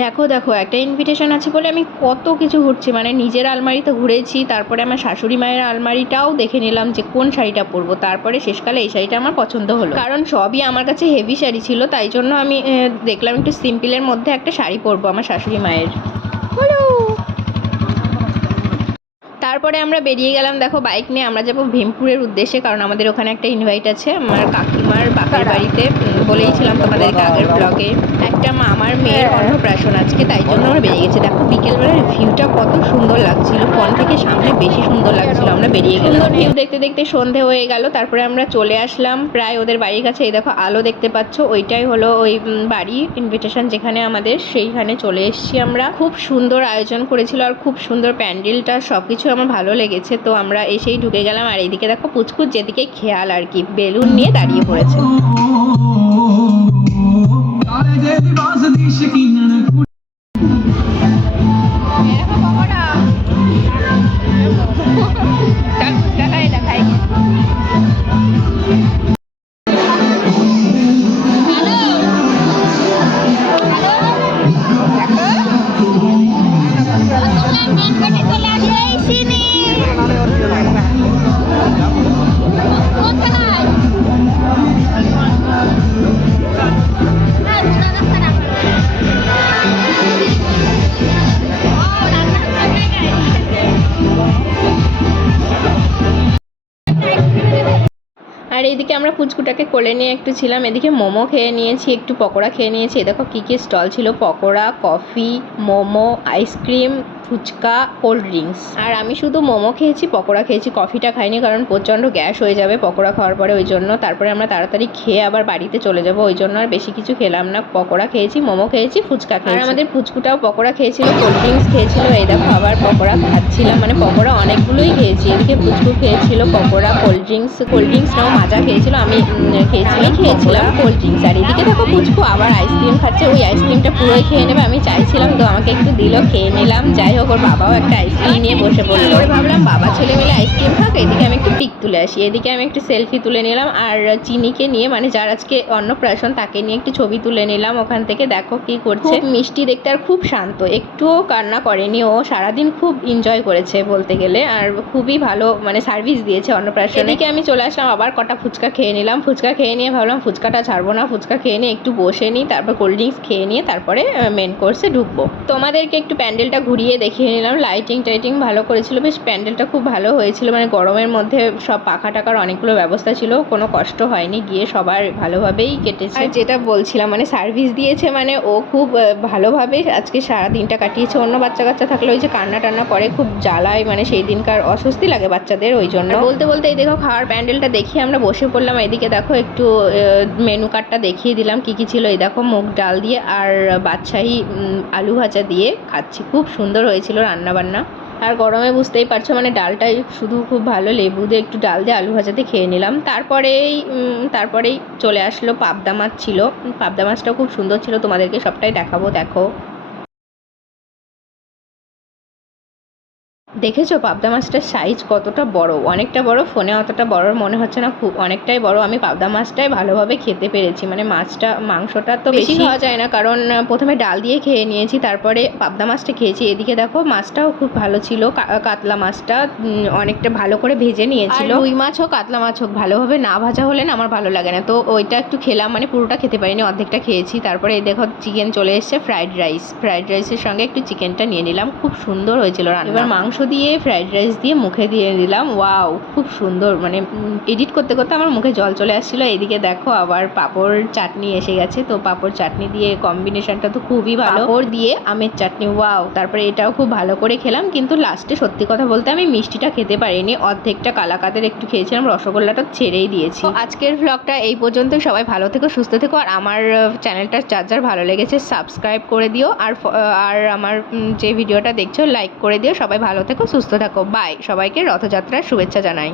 দেখো দেখো একটা ইনভিটেশন আছে বলে আমি কত কিছু ঘুরছি, মানে নিজের আলমারিতে ঘুরেছি, তারপরে আমার শাশুড়ি মায়ের আলমারিটাও দেখে নিলাম যে কোন শাড়িটা পরবো। তারপরে শেষকালে এই শাড়িটা আমার পছন্দ হলো, কারণ সবই আমার কাছে হেভি শাড়ি ছিল, তাই জন্য আমি দেখলাম একটু সিম্পলের মধ্যে একটা শাড়ি পরবো আমার শাশুড়ি মায়ের। হ্যালো। তারপরে আমরা বেরিয়ে গেলাম, দেখো বাইক নিয়ে আমরা যাবো ভীমপুরের উদ্দেশ্যে, কারণ আমাদের ওখানে একটা ইনভাইট আছে আমার কাকিমার বাপের বাড়িতে। বলেইছিলাম তোমাদেরকে আগের ব্লগে, একটা মামার মেয়ের অন্নপ্রাশন আজকে, তাই জন্য আমরা বেরিয়ে গেছি। দেখো বিকেলবেলার ভিউটা কত সুন্দর লাগছিল, ফোন থেকে সামনে বেশি সুন্দর লাগছিল। আমরা বেরিয়ে গেলাম, ভিউ দেখতে দেখতে সন্ধে হয়ে গেল। তারপরে আমরা চলে আসলাম প্রায় ওদের বাড়ির কাছে। এই দেখো আলো দেখতে পাচ্ছ, ওইটাই হলো ওই বাড়ি ইনভিটেশন যেখানে আমাদের, সেইখানে চলে এসেছি আমরা। খুব সুন্দর আয়োজন করেছিল আর খুব সুন্দর প্যান্ডেলটা, সবকিছু আমার ভালো লেগেছে। তো আমরা এসেই ঢুকে গেলাম, আর এইদিকে দেখো পুচকুচ যেদিকে খেয়াল আর কি বেলুন নিয়ে দাঁড়িয়ে পড়েছে। আর এইদিকে আমরা পুচকুটাকে কোলে নিয়ে একটু ছিলাম, এদিকে মোমো খেয়ে নিয়েছি, একটু পকোড়া খেয়ে নিয়েছি। দেখো কী কী স্টল ছিল, pakora, coffee, momo, ice cream, phuchka, cold drinks. আর আমি শুধু মোমো খেয়েছি, পকোড়া খেয়েছি, কফিটা খাইনি কারণ প্রচণ্ড গ্যাস হয়ে যাবে পকোড়া খাওয়ার পরে, ওই জন্য। তারপরে আমরা তাড়াতাড়ি খেয়ে আবার বাড়িতে চলে যাবো, ওই জন্য আর বেশি কিছু খেলাম না। পকোড়া খেয়েছি, মোমো খেয়েছি, ফুচকা খেয়েছি। আর আমাদের ফুচকুটাও পকোড়া খেয়েছিল, কোল্ড ড্রিঙ্কস খেয়েছিল। এই দেখো আবার পকোড়া খাচ্ছিলাম, মানে পকোড়া অনেকগুলোই খেয়েছি। এদিকে ফুচকু খেয়েছিল, পকোড়া, কোল্ড ড্রিঙ্কস নাও মাজা খেয়েছিল, আমি খেয়েছিলাম কোল্ড ড্রিঙ্কস। আর এদিকে দেখো পুচকু আবার আইসক্রিম খাচ্ছে, ওই আইসক্রিমটা পুরোই খেয়ে নেবে, আমি চাইছিলাম তো আমাকে একটু দিল, খেয়ে নিলাম। যাই হোক ওর বাবাও একটা আইসক্রিম নিয়ে বসে পড়লো, ওর ভাবলাম বাবা ছেলে মিলে আইসক্রিম খাক, এদিকে আমি একটু পিক তুলে আসি। এদিকে আমি একটু সেলফি তুলে নিলাম, আর চিনিকে নিয়ে, মানে যার আজকে অন্নপ্রাশন তাকে নিয়ে একটু ছবি তুলে নিলাম ওখান থেকে। দেখো কি করছে, মিষ্টি দেখতে আর খুব শান্ত, একটুও কান্না করেনি, ও সারাদিন খুব এনজয় করেছে বলতে গেলে, আর খুবই ভালো মানে সার্ভিস দিয়েছে অন্নপ্রাশনে। এদিকে আমি চলে আসলাম, আবার কটা ফুচকা খেয়ে নিলাম। ফুচকা খেয়ে নিয়ে ভাবলাম ফুচকাটা ছাড়বো না, ফুচকা খেয়ে নিয়ে একটু বসে নিই, তারপর কোল্ড ড্রিঙ্কস খেয়ে নিয়ে তারপরে মেন কোর্সে ঢুকবো। তোমাদেরকে একটু প্যান্ডেলটা ঘুরিয়ে দেখিয়ে নিলাম, লাইটিং টাইটিং ভালো করেছিল, বেশ প্যান্ডেলটা খুব ভালো হয়েছিল, মানে গরমের মধ্যে সব পাখা টাকার অনেকগুলো ব্যবস্থা ছিল, কোনো কষ্ট হয়নি, গিয়ে সবার ভালোভাবেই কেটেছে। আর যেটা বলছিলাম মানে সার্ভিস দিয়েছে, মানে ও খুব ভালোভাবে আজকে সারা দিনটা কাটিয়েছে। অন্য বাচ্চা কাচ্চা থাকলে ওই যে কান্না টান্না করে, খুব জ্বালায়, মানে সেই দিনকার অস্বস্তি লাগে বাচ্চাদের, ওই জন্য। বলতে বলতে এই দেখো খাওয়ার প্যান্ডেলটা দেখিয়ে আমরা বসে পড়লাম। এদিকে দেখো একটু মেনু কার্ডটা দেখিয়ে দিলাম কী কী ছিল। এই দেখো মুগ ডাল দিয়ে আর বাদশাহী আলু ভাজা দিয়ে খাচ্ছি, খুব সুন্দর হয়েছিল রান্নাবান্না। আর গরমে বুঝতেই পারছো মানে ডালটাই শুধু খুব ভালো, লেবু দিয়ে একটু ডাল দিয়ে আলু ভাজাতে খেয়ে নিলাম। তারপরেই চলে আসলো পাবদা মাছ ছিল, পাবদা মাছটাও খুব সুন্দর ছিল, তোমাদেরকে সবটাই দেখাবো। দেখো দেখেছো পাবদা মাছটার সাইজ কতটা বড়, অনেকটা বড়, ফোনে অতটা বড় মনে হচ্ছে না, খুব অনেকটাই বড়। আমি পাবদা মাছটাই ভালোভাবে খেতে পেরেছি, মানে মাংসটা তো বেশি খাওয়া যায় না, কারণ প্রথমে ডাল দিয়ে খেয়ে নিয়েছি, তারপরে পাবদা মাছটা খেয়েছি। এদিকে দেখো মাছটাও খুব ভালো ছিল, কাতলা মাছটা অনেকটা ভালো করে ভেজে নিয়েছিল। রুই মাছ হোক কাতলা মাছ হোক ভালোভাবে না ভাজা হলে না আমার ভালো লাগে না, তো ওইটা একটু খেলাম, মানে পুরোটা খেতে পারিনি, অর্ধেকটা খেয়েছি। তারপরে এই দেখো চিকেন চলে এসছে, ফ্রাইড রাইসের সঙ্গে একটু চিকেনটা নিয়ে নিলাম, খুব সুন্দর হয়েছিল রান্না। এবার মাংস দিয়ে ফ্রাইড রাইস দিয়ে মুখে দিয়ে দিলাম, ওয়াও খুব সুন্দর, মানে এডিট করতে করতে আমার মুখে জল চলে আসছিলো। এদিকে দেখো আবার পাঁপড় চাটনি এসে গেছে, তো পাঁপড় চাটনি দিয়ে কম্বিনেশনটা তো খুবই ভালো, পাঁপড় দিয়ে আমের চাটনি, ওয়াও। তারপরে এটাও খুব ভালো করে খেলাম, কিন্তু লাস্টে সত্যি কথা বলতে আমি মিষ্টিটা খেতে পারিনি, অর্ধেকটা কালাকাদের একটু খেয়েছিলাম, রসগোল্লাটা ছেড়েই দিয়েছি। আজকের ভ্লগটা এই পর্যন্তই, সবাই ভালো থেকো সুস্থ থেকো, আর আমার চ্যানেলটা যার ভালো লেগেছে সাবস্ক্রাইব করে দিও, আর আমার যে ভিডিওটা দেখছো লাইক করে দিও। সবাই ভালো থেকো সুস্থ থাকো, বাই। সবাইকে রথযাত্রার শুভেচ্ছা জানাই।